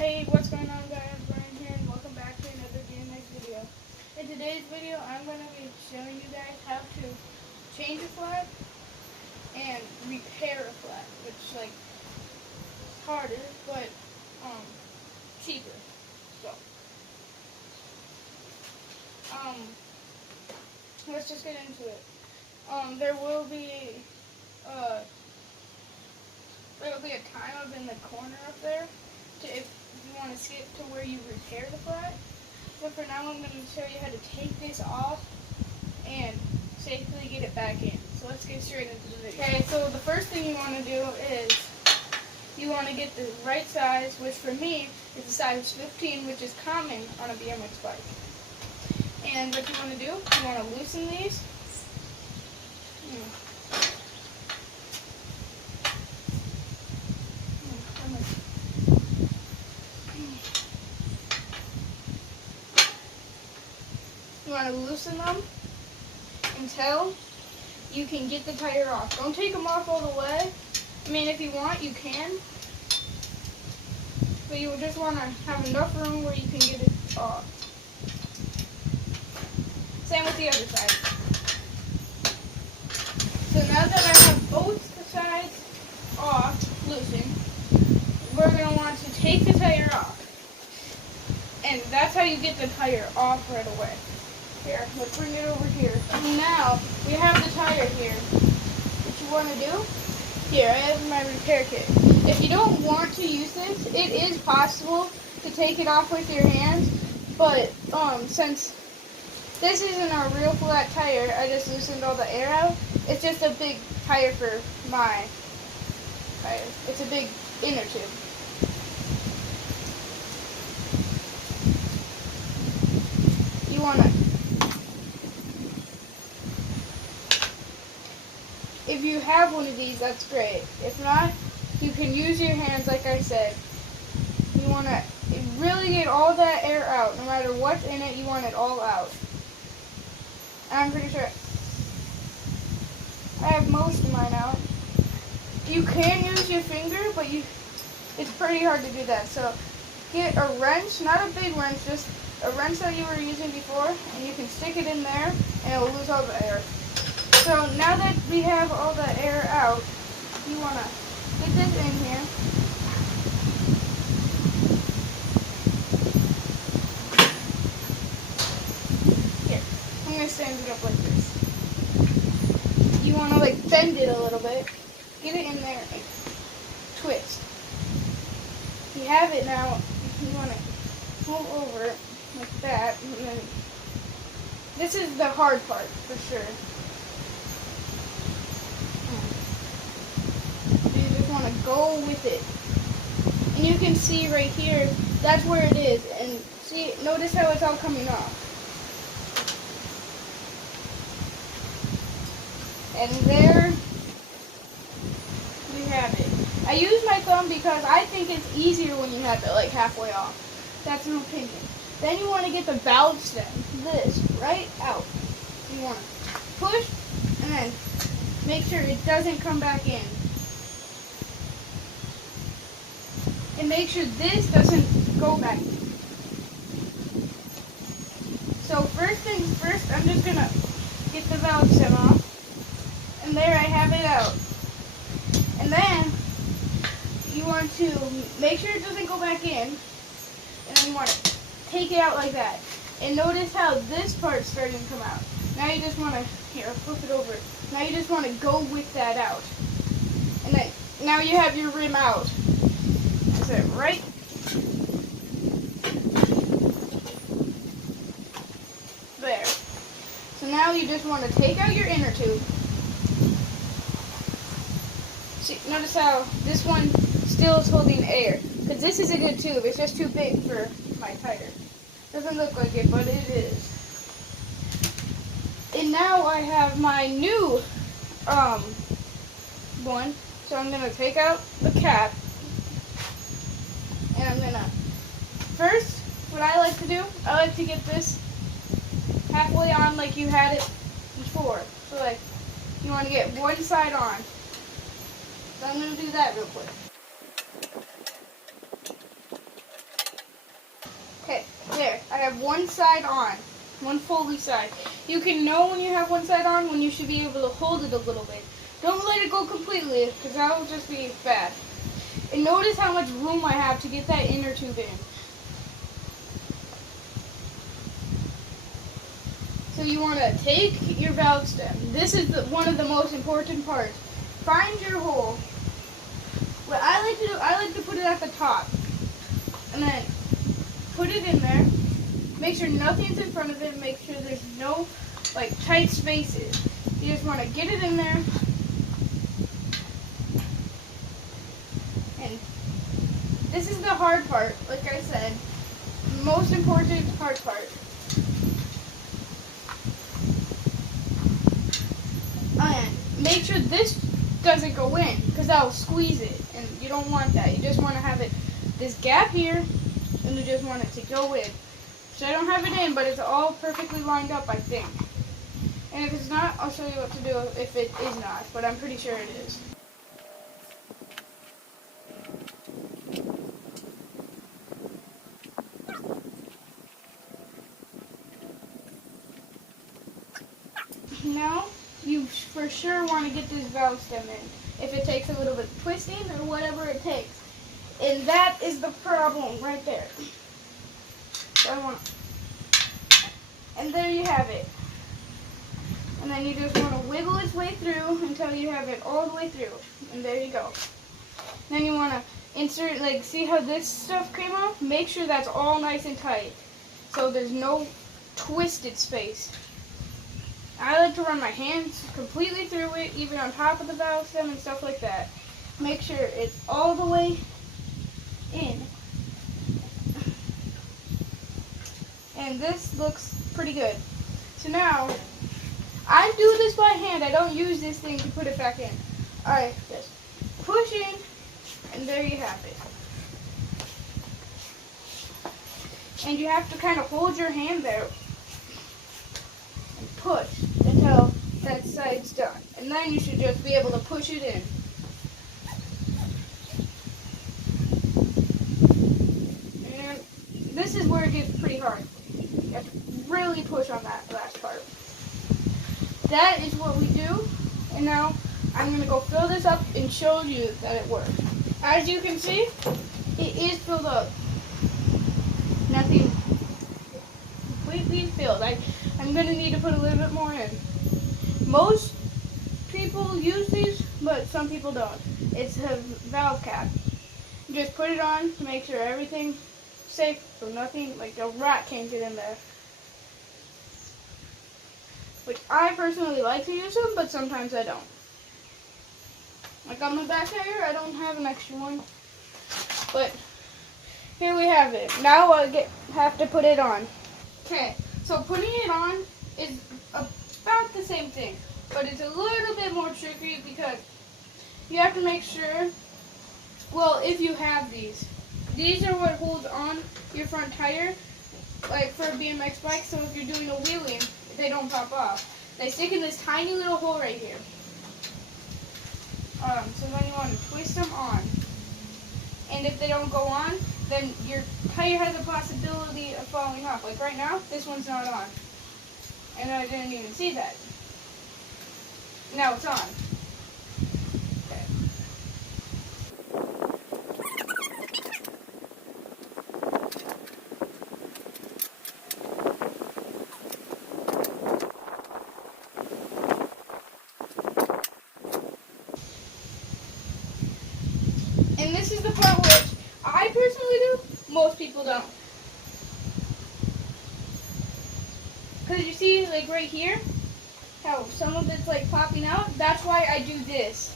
Hey, what's going on guys? Brian here and welcome back to another DMX video. In today's video, I'm going to be showing you guys how to change a flat and repair a flat, which is like harder, but cheaper. So, let's just get into it. There will be a time up in the corner up there if you want to skip to where you repair the flat. But for now, I'm going to show you how to take this off and safely get it back in. So let's get straight into the video. Okay, so the first thing you want to do is you want to get the right size, which for me is a size 15, which is common on a BMX bike. And what you want to do, you want to loosen these. You want to loosen them until you can get the tire off. Don't take them off all the way. I mean, if you want, you can. But you just want to have enough room where you can get it off. Same with the other side. So now that I have both the sides off, loosened, we're going to want to take the tire off. And that's how you get the tire off right away. Here, let's bring it over here. Now, we have the tire here. What you want to do? Here, I have my repair kit. If you don't want to use this, it is possible to take it off with your hands. But, since this isn't a real flat tire, I just loosened all the air out. It's just a big tire for my tire. It's a big inner tube. You want to... If you have one of these, that's great. If not, you can use your hands like I said. You want to really get all that air out. No matter what's in it, you want it all out. And I'm pretty sure I have most of mine out. You can use your finger, but it's pretty hard to do that. So get a wrench, not a big wrench, just a wrench that you were using before, and you can stick it in there, and it will lose all the air. So now that we have all the air out, you want to get this in here. Here, I'm going to stand it up like this. You want to like bend it a little bit, get it in there, and twist. You have it now, you want to pull over it like that, and then this is the hard part for sure. Want to go with it, and you can see right here, that's where it is, and see, notice how it's all coming off, and there we have it. I use my thumb because I think it's easier when you have it like halfway off. That's an opinion. Then you want to get the valve stem, this, right out. You want to push, and then make sure it doesn't come back in. And make sure this doesn't go back. So first things first, I'm just gonna get the valve stem off. And there I have it out. And then you want to make sure it doesn't go back in. And then you want to take it out like that. And notice how this part's starting to come out. Now you just want to, here, flip it over. Now you just want to go with that out. And then now you have your rim out. It right there. So now you just want to take out your inner tube. See, notice how this one still is holding air, because this is a good tube. It's just too big for my tire. Doesn't look like it, but it is. And now I have my new one. So I'm gonna take out the cap. And I'm gonna, first, what I like to do, I like to get this halfway on like you had it before. So like, you want to get one side on. So I'm gonna do that real quick. have one side on, one fully side. You can know when you have one side on when you should be able to hold it a little bit. Don't let it go completely, because that will just be bad. And notice how much room I have to get that inner tube in. So you want to take your valve stem. This is one of the most important parts. Find your hole. What I like to do, I like to put it at the top. And then put it in there. Make sure nothing's in front of it. Make sure there's no tight spaces. You just want to get it in there. And this is the hard part, like I said. Most important hard part. And make sure this doesn't go in, because that will squeeze it, and you don't want that. You just want to have it, this gap here, and you just want it to go in. So I don't have it in, but it's all perfectly lined up, I think. And if it's not, I'll show you what to do if it is not, but I'm pretty sure it is. Now, you for sure want to get this valve stem in, if it takes a little bit of twisting or whatever it takes. And that is the problem right there. So and there you have it. And then you just want to wiggle its way through until you have it all the way through. And there you go. Then you want to insert, see how this stuff came off? Make sure that's all nice and tight, so there's no twisted space. I like to run my hands completely through it, even on top of the valve stem and stuff like that. Make sure it's all the way in. And this looks pretty good. So now, I do this by hand. I don't use this thing to put it back in. I just push in, and there you have it. And you have to kind of hold your hand there and push until that side's done. And then you should just be able to push it in. And this is where it gets pretty hard. You have to really push on that last part. That is what we do. And now I'm going to go fill this up and show you that it works. As you can see, it is filled up. Nothing completely filled. I'm going to need to put a little bit more in. Most people use these, but some people don't. It's a valve cap. You just put it on to make sure everything's safe, so nothing, like a rat can't get in there. Which I personally like to use them, but sometimes I don't. Like on the back tire, I don't have an extra one. But here we have it. Now I have to put it on. Okay, so putting it on is about the same thing, but it's a little bit more tricky because you have to make sure, well, if you have these are what holds on your front tire, like for a BMX bike, so if you're doing a wheelie, they don't pop off. They stick in this tiny little hole right here. So then you want to twist them on. And if they don't go on, then your tire has a possibility of falling off. Like right now, this one's not on. And I didn't even see that. Now it's on. Okay. And this is the part which I personally do, most people don't. Because you see, like right here, how some of it's like popping out, that's why I do this.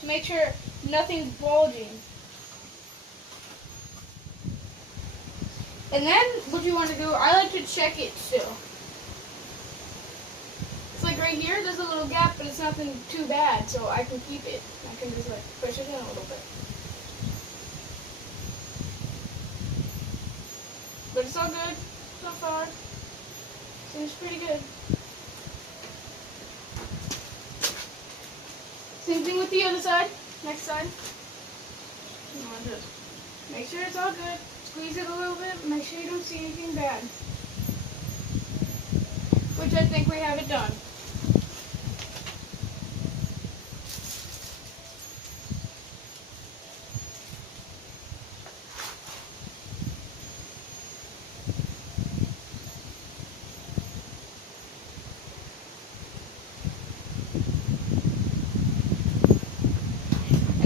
To make sure nothing's bulging. And then what you want to do, I like to check it still. It's like right here, there's a little gap, but it's nothing too bad, so I can keep it. I can just like push it in a little bit. But it's all good so far. Seems pretty good. Same thing with the other side. Next side. You want to just make sure it's all good. squeeze it a little bit, make sure you don't see anything bad. Which I think we have it done.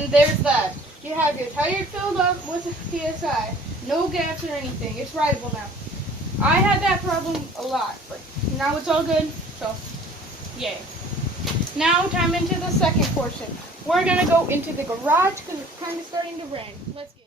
And there's that. You have your tire filled up with PSI. No gaps or anything. It's rideable now. I had that problem a lot, but now it's all good, so yay. Now time into the second portion. We're going to go into the garage because it's kind of starting to rain. Let's get